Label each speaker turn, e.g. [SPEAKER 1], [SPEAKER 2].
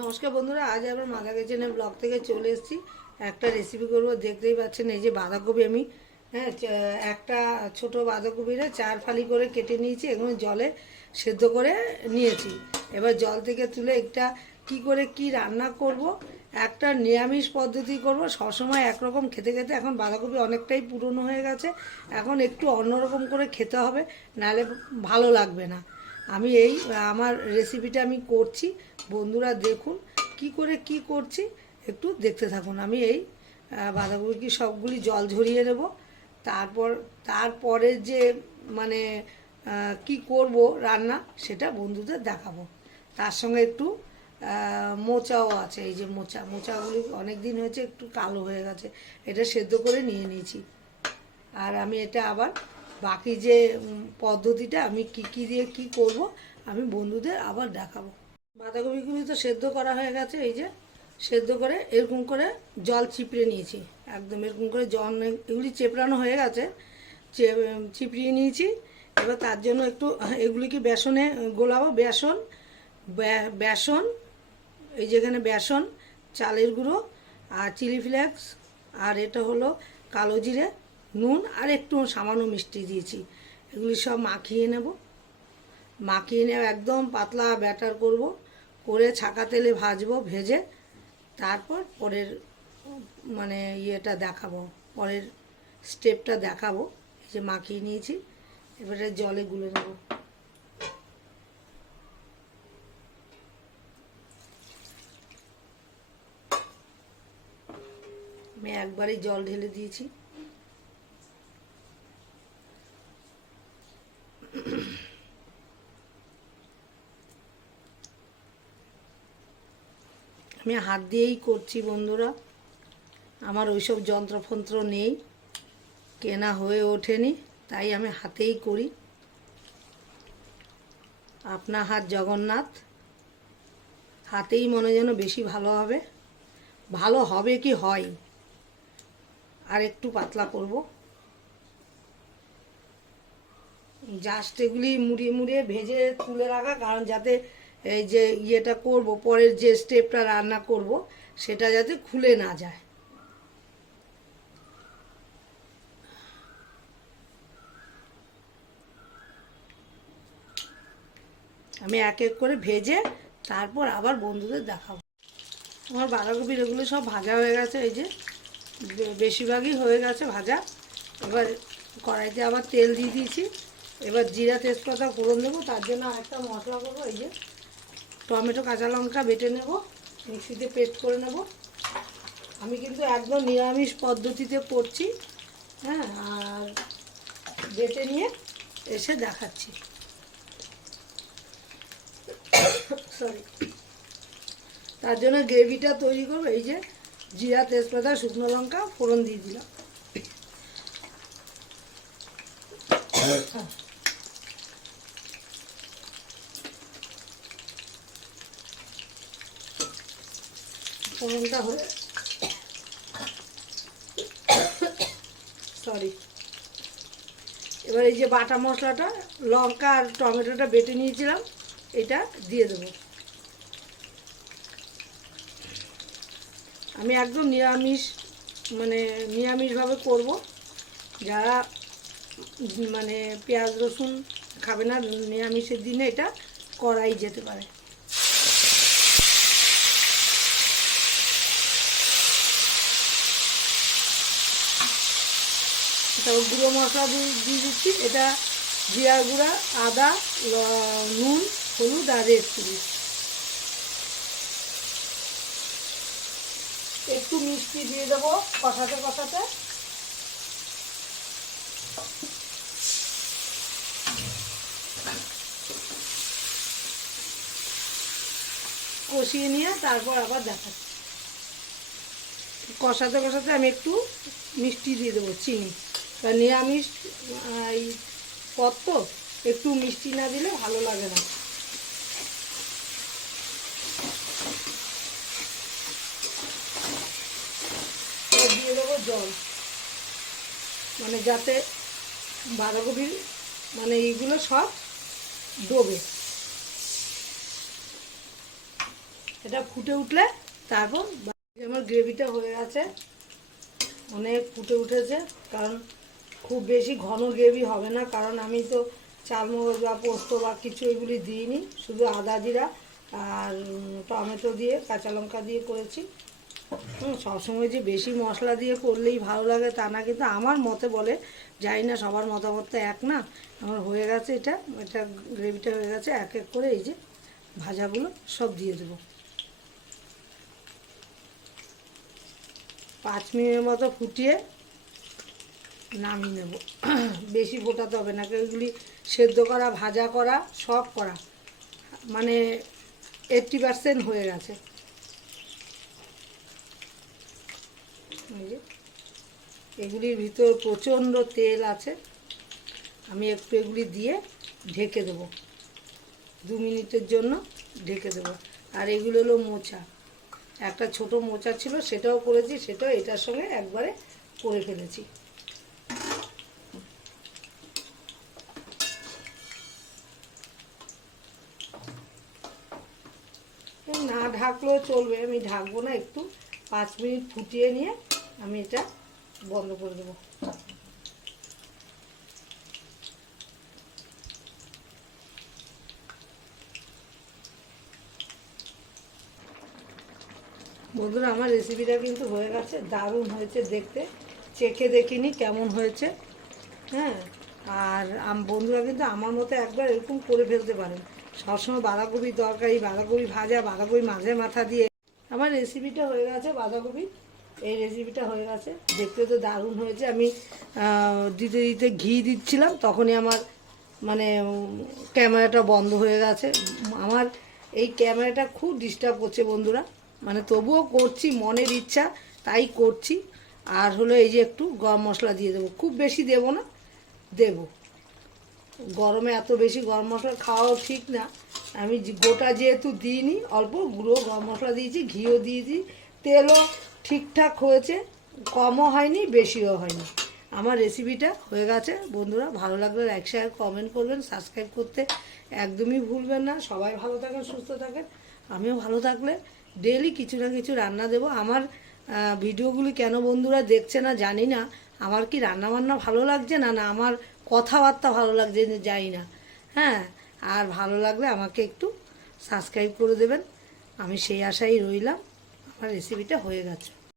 [SPEAKER 1] নমস্কার বন্ধুরা, আজ আবার মালা কিচেনের ব্লগ থেকে চলে এসেছি। একটা রেসিপি করব, দেখতেই পাচ্ছেন এই যে বাঁধাকপি আমি। হ্যাঁ একটা ছোট বাঁধাকপিরে চার ফালি করে কেটে নিয়েছি এগুলো জলে সেদ্ধ করে নিয়েছি। এবার জল থেকে তুলে একটা কি করে কি রান্না করব, একটা নিরামিষ পদ্ধতি করব। সবসময় একরকম খেতে খেতে এখন বাঁধাকপি অনেকটাই পুরনো হয়ে গেছে। এখন একটু অন্যরকম করে খেতে হবে, নাহলে ভালো লাগবে না। আমি এই, আমার রেসিপিটা আমি করছি। বন্ধুরা দেখুন, কি করে কি করছি, একটু দেখতে থাকুন। আমি এই বাঁধাকপি সবগুলি জল ঝরিয়ে নেব। তারপর, তারপরে যে মানে কি করব রান্না, সেটা বন্ধুদের দেখাবো। তার সঙ্গে একটু মোচাও আছে। এই যে মোচা, মোচাগুলি অনেক দিন হয়েছে, একটু কালো হয়ে গেছে। এটা সেদ্ধ করে নিয়ে নিয়েছি। আর আমি এটা আবার বাকি যে পদ্ধতিটা আমি কি কি দিয়ে কি করব, আমি বন্ধুদের আবার দেখাবো। বাঁধাকপিগুলি তো সেদ্ধ করা হয়ে গেছে, এই যে সেদ্ধ করে এরকম করে জল চিপড়ে নিয়েছি। একদম এরকম করে জল এগুলি চেপড়ানো হয়ে গেছে চিপড়িয়ে নিয়েছি। এবার তার জন্য একটু, এগুলিকে বেসনে, গোলাবো বেসন বেসন, এই যেখানে বেসন, চালের গুঁড়ো, আর চিলি ফ্লেক্স, আর এটা হলো কালো জিরে নুন আর একটু সামান্য মিষ্টি দিয়েছি। এগুলি সব মাখিয়ে নেব। মাখিয়ে নেব একদম পাতলা ব্যাটার করব। করে ছাকা তেলে ভাজবো, ভেজে তারপর পরের মানে ইয়েটা দেখাবো, পরের স্টেপটা দেখাবো। এই যে মাখিয়ে নিয়েছি, এবারে জলে গুলে নেব। আমি একবারই জল ঢেলে দিয়েছি। আমি হাত দিয়েই করছি বন্ধুরা। আমার ওইসব যন্ত্রফন্ত্র নেই, কেনা হয়ে ওঠেনি, তাই আমি হাতেই করি। আপনা হাত জগন্নাথ, হাতেই মনে যেন বেশি ভালো হবে। ভালো হবে কি হয়? আর একটু পাতলা করব। জাস্ট এগুলি মুড়িয়ে মুড়িয়ে ভেজে তুলে রাখা, কারণ যাতে এই যে ইয়েটা করব, পরের যে স্টেপটা রান্না করব, সেটা যাতে খুলে না যায়। আমি এক এক করে ভেজে তারপর আবার বন্ধুদের দেখাবো। আমার বাঁধাকপির এগুলো সব ভাজা হয়ে গেছে, এই যে বেশিরভাগই হয়ে গেছে ভাজা। এবার কড়াইতে আবার তেল দিয়ে দিয়েছি। এবার জিরা তেজপাতা ফোড়ন দেবো, তার জন্য আরেকটা মশলা করব, এই যে টমেটো, কাঁচা লঙ্কা বেটে নেব, মিক্সিতে পেস্ট করে নেব। আমি কিন্তু একদম নিরামিষ পদ্ধতিতে করছি হ্যাঁ আর বেটে নিয়ে এসে দেখাচ্ছি। সরি তার জন্য গ্রেভিটা তৈরি করব, এই যে জিরা, তেজপাতা, শুকনো লঙ্কা, ফোড়ন দিয়ে দিলাম। ফোড়নটা হয়ে সরি এবার এই যে বাটা মশলাটা, লঙ্কা আর টমেটোটা বেটে নিয়েছিলাম, এটা দিয়ে দেবো। আমি একদম নিরামিষ মানে নিরামিষভাবে করব। যারা মানে পেঁয়াজ রসুন খাবে না, নিরামিষের দিনে এটা করাই যেতে পারে। তারপর গুঁড়ো মশলা দিয়ে দিয়ে দিচ্ছি। এটা জিরা গুঁড়া, আদা নুন, হলুদ আর রেড চিলি একটু মিষ্টি দিয়ে দেবো কষাতে কষাতে। কষিয়ে নিয়ে তারপর আবার দেখাচ্ছি। কষাতে কষাতে আমি একটু মিষ্টি দিয়ে দেবো, চিনি। কারণ নিরামিষ এই পদ তো, একটু মিষ্টি না দিলে ভালো লাগে না। দিয়ে দেবো জল। মানে যাতে বাঁধাকপির মানে এইগুলো সব ডোবে। এটা ফুটে উঠলে তারপর আমার গ্রেভিটা হয়ে গেছে। অনেক ফুটে উঠেছে, কারণ খুব বেশি ঘন গ্রেভি হবে না, কারণ আমি তো চালমগজ বা পোস্ত বা কিছু এগুলি দিইনি, শুধু আদা জিরা আর টমেটো দিয়ে, কাঁচা লঙ্কা দিয়ে করেছি। সবসময় যে বেশি মশলা দিয়ে করলেই ভালো লাগে তা না, কিন্তু আমার মতে বলে, জানি না সবার মতামত তো এক না, আমার হয়ে গেছে এটা এটা গ্রেভিটা হয়ে গেছে, এক এক করে এই যে ভাজাগুলো সব দিয়ে দেবো। পাঁচ মিনিটের মতো ফুটিয়ে নামিয়ে নেব। বেশি ফোটাতে হবে না এগুলি সেদ্ধ করা, ভাজা করা, সব করা। মানে এইটটি পার্সেন্ট হয়ে গেছে। এগুলির ভিতর প্রচণ্ড তেল আছে। আমি একটু এগুলি দিয়ে ঢেকে দেবো। দু মিনিটের জন্য ঢেকে দেবো। আর এগুলো হলো মোচা। একটা ছোট মোচা ছিল, সেটাও করেছি, সেটাও এটার সঙ্গে একবারে করে ফেলেছি এই না ঢাকলেও চলবে, আমি ঢাকবো না একটু। পাঁচ মিনিট ফুটিয়ে নিয়ে আমি এটা বন্ধ করে দেবো। বন্ধুরা, আমার রেসিপিটা কিন্তু হয়ে গেছে, দারুণ হয়েছে দেখতে। চেখে দেখিনি কেমন হয়েছে। হ্যাঁ আর বন্ধুরা কিন্তু আমার মতো একবার এরকম করে ফেলতে পারেন। সবসময় বাঁধাকপি তরকারি, বাঁধাকপি ভাজা, বাঁধাকপি মাঝে মাথা দিয়ে। আমার রেসিপিটা হয়ে গেছে বাঁধাকপি। এই রেসিপিটা হয়ে গেছে। দেখতে তো দারুণ হয়েছে। আমি দিতে দিতে ঘি দিচ্ছিলাম, তখনই আমার মানে ক্যামেরাটা বন্ধ হয়ে গেছে। আমার এই ক্যামেরাটা খুব ডিস্টার্ব করছে বন্ধুরা। মানে তবুও করছি, মনের ইচ্ছা, তাই করছি। আর হলো এই যে একটু গরম মশলা দিয়ে দেবো। খুব বেশি দেবো না, দেবো। গরমে এত বেশি গরম মশলা খাওয়াও ঠিক না। আমি গোটা যেহেতু দিইনি, অল্প গুঁড়ো গরম মশলা দিয়েছি, ঘিও দিয়েছি, তেলও ঠিকঠাক হয়েছে, কমও হয়নি, বেশিও হয়নি। আমার রেসিপিটা হয়ে গেছে। বন্ধুরা, ভালো লাগলে লাইক শেয়ার কমেন্ট করবেন সাবস্ক্রাইব করতে একদমই ভুলবেন না। সবাই ভালো থাকেন, সুস্থ থাকেন। আমিও ভালো থাকলে ডেলি কিছু না কিছু রান্না দেবো। আমার ভিডিওগুলি কেন বন্ধুরা দেখছে না জানি না। আমার কি রান্না বান্না ভালো লাগছে না? না, আমার কথাবার্তা ভালো লাগছে যাই না। হ্যাঁ আর ভালো লাগলে আমাকে একটু সাবস্ক্রাইব করে দেবেন। আমি সেই আশাই রইলাম। আমার রেসিপিটা হয়ে গেছে।